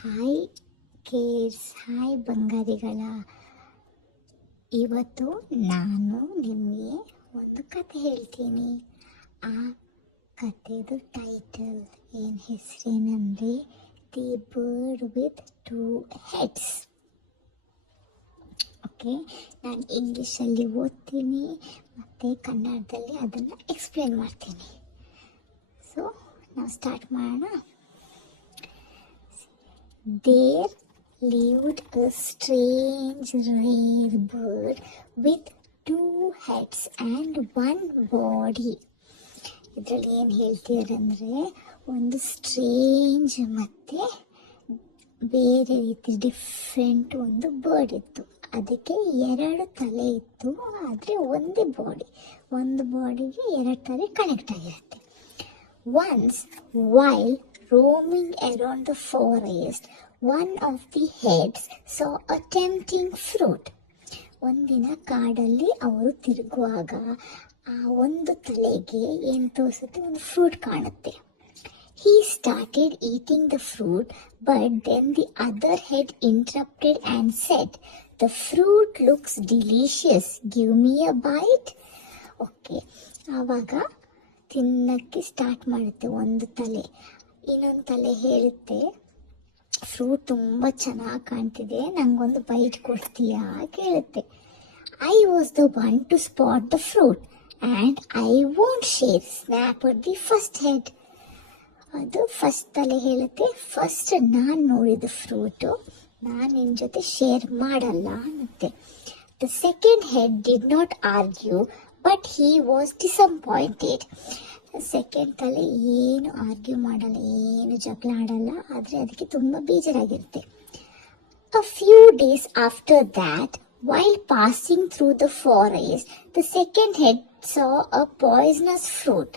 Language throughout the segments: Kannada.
Hi CARES, hi ಬಂಗಾರಿಗಳ. ಇವತ್ತು ನಾನು ನಿಮಗೆ ಒಂದು ಕತೆ ಹೇಳ್ತೀನಿ. ಆ ಕತೆದು ಟೈಟಲ್ ಹೆಸರೇನೆಂದರೆ the bird with 2 heads. Okay, ನಾನು ಇಂಗ್ಲೀಷಲ್ಲಿ ಓದ್ತೀನಿ ಮತ್ತು ಕನ್ನಡದಲ್ಲಿ ಅದನ್ನು ಎಕ್ಸ್ಪ್ಲೇನ್ ಮಾಡ್ತೀನಿ. ಸೊ ನಾವು ಸ್ಟಾರ್ಟ್ ಮಾಡೋಣ. There lived a strange rare bird with 2 heads and 1 body. ಇದರಲ್ಲಿ ಏನು ಹೇಳ್ತೀರಂದರೆ, ಒಂದು ಸ್ಟ್ರೇಂಜ್ ಮತ್ತು ಬೇರೆ ರೀತಿ ಡಿಫ್ರೆಂಟ್ ಒಂದು ಬರ್ಡ್ ಇತ್ತು. ಅದಕ್ಕೆ 2 ತಲೆ ಇತ್ತು, ಆದರೆ ಒಂದೇ ಬಾಡಿ. ಒಂದು ಬಾಡಿಗೆ 2 ತಲೆ ಕನೆಕ್ಟ್ ಆಗಿರುತ್ತೆ. Once, while roaming around the forest, one of the heads saw a tempting fruit. ಒಂದಿನ ಕಾಡಲ್ಲಿ ಅವರು ತಿರುಗುವಾಗ ಆ ಒಂದು ತಲೆಗೆ ಏನು ತೋರಿಸುತ್ತೆ, ಒಂದು ಫ್ರೂಟ್ ಕಾಣುತ್ತೆ. He started eating the fruit, but then the other head interrupted and said, "The fruit looks delicious. Give me a bite." Okay, ಆವಾಗ ತಿನ್ನಕ್ಕೆ ಸ್ಟಾರ್ಟ್ ಮಾಡುತ್ತೆ ಒಂದು ತಲೆ. ಇನ್ನೊಂದು ತಲೆ ಹೇಳುತ್ತೆ, ಫ್ರೂಟ್ ತುಂಬ ಚೆನ್ನಾಗಿ ಕಾಣ್ತಿದೆ, ನನಗೊಂದು ಬೈಟ್ ಕೊಡ್ತೀಯಾ ಕೇಳುತ್ತೆ. I was the one to spot the fruit and I won't share, snapped the first head. ಅದು ಫಸ್ಟ್ ತಲೆ ಹೇಳುತ್ತೆ, ಫಸ್ಟ್ ನಾನು ನೋಡಿದ ಫ್ರೂಟು, ನಾನು ನಿನ್ನ ಜೊತೆ ಶೇರ್ ಮಾಡಲ್ಲ ಅನ್ನುತ್ತೆ. The second head did not argue, but he was disappointed. Second ತಲೆ ಏನು ಆರ್ಗ್ಯೂ ಮಾಡಲ್ಲ, ಏನು ಜಗಳ ಆಡಲ್ಲ, ಆದರೆ ಅದಕ್ಕೆ ತುಂಬ ಬೇಜಾರಾಗಿರುತ್ತೆ. A few days after that, while passing through the forest, the second head saw a poisonous fruit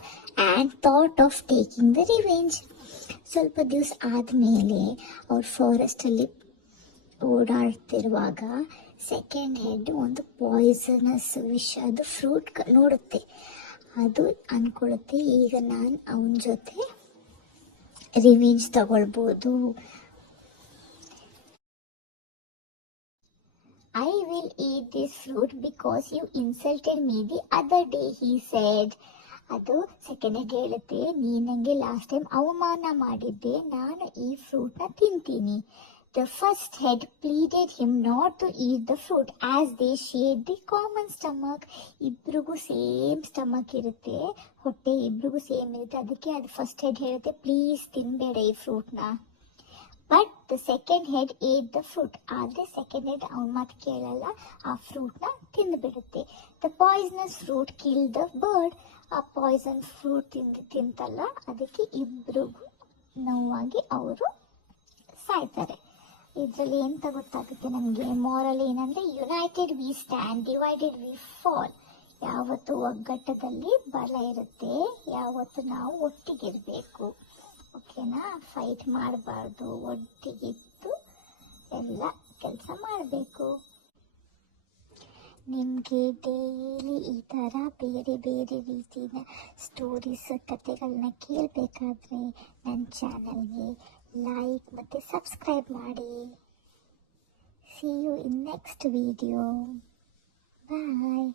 and thought of taking the revenge. ಸ್ವಲ್ಪ ದಿವಸ ಆದಮೇಲೆ ಅವ್ರು ಫಾರೆಸ್ಟಲ್ಲಿ ಓಡಾಡ್ತಿರುವಾಗ ಸೆಕೆಂಡ್ ಹೆಡ್ ಒಂದು ಪಾಯ್ಸನಸ್ ವಿಷದ ಫ್ರೂಟ್ ನೋಡುತ್ತೆ. ಅದು ಅಂದ್ಕೊಳ್ಳುತ್ತೆ, ಈಗ ನಾನು ಅವನ ಜೊತೆ ರಿವೆಂಜ್ ತಗೊಳ್ಬೋದು. I will eat this fruit because you insulted me the other day, he said. ಅದು ಸೆಕೆಂಡ್ ಹೆಡ್ ಹೇಳುತ್ತೆ, ನೀನು ನನಗೆ ಲಾಸ್ಟ್ ಟೈಮ್ ಅವಮಾನ ಮಾಡಿದ್ದೆ, ನಾನು ಈ ಫ್ರೂಟ್ನ ತಿಂತೀನಿ. The first head pleaded him not to eat the fruit as they shared the common stomach. ಇಬ್ರಿಗೂ ಸೇಮ್ ಸ್ಟಮಕ್ ಇರುತ್ತೆ, ಹೊಟ್ಟೆ ಇಬ್ರಿಗೂ ಸೇಮ್ ಇರುತ್ತೆ. ಅದಕ್ಕೆ ಅದು ಫಸ್ಟ್ ಹೆಡ್ ಹೇಳುತ್ತೆ, ಪ್ಲೀಸ್ ತಿನ್ನಬೇಡ ಈ ಫ್ರೂಟ್ನ. But the second head ate the fruit. ಆದರೆ ಸೆಕೆಂಡ್ ಹೆಡ್ ಅವನ ಮಾತು ಕೇಳಲ್ಲ, ಆ ಫ್ರೂಟ್ನ ತಿಂದುಬಿಡುತ್ತೆ. The poisonous fruit kill the bird. ಆ ಪಾಯ್ಸನ್ ಫ್ರೂಟ್ ತಿಂತಲ್ಲ, ಅದಕ್ಕೆ ಇಬ್ರಿಗೂ ನೋವಾಗಿ ಅವರು ಸಾಯ್ತಾರೆ. ಇದರಲ್ಲಿ ಎಂತ ಗೊತ್ತಾಗುತ್ತೆ ನಮಗೆ, ಮಾರಲ್ ಏನಂದರೆ, united we stand, divided we fall. ಯಾವತ್ತು ಒಗ್ಗಟ್ಟದಲ್ಲಿ ಬಲ ಇರುತ್ತೆ, ಯಾವತ್ತು ನಾವು ಒಟ್ಟಿಗಿರಬೇಕು. ಓಕೆನಾ? ಫೈಟ್ ಮಾಡಬಾರ್ದು, ಒಟ್ಟಿಗಿದ್ದು ಎಲ್ಲ ಕೆಲಸ ಮಾಡಬೇಕು. ನಿಮಗೆ ಡೈಲಿ ಈ ಥರ ಬೇರೆ ಬೇರೆ ರೀತಿಯ ಸ್ಟೋರೀಸ್, ಕಥೆಗಳನ್ನ ಕೇಳಬೇಕಾದ್ರೆ ನನ್ನ ಚಾನಲ್ಗೆ ಲೈಕ್ ಮತ್ತು ಸಬ್ಸ್ಕ್ರೈಬ್ ಮಾಡಿ. See you in next video. Bye.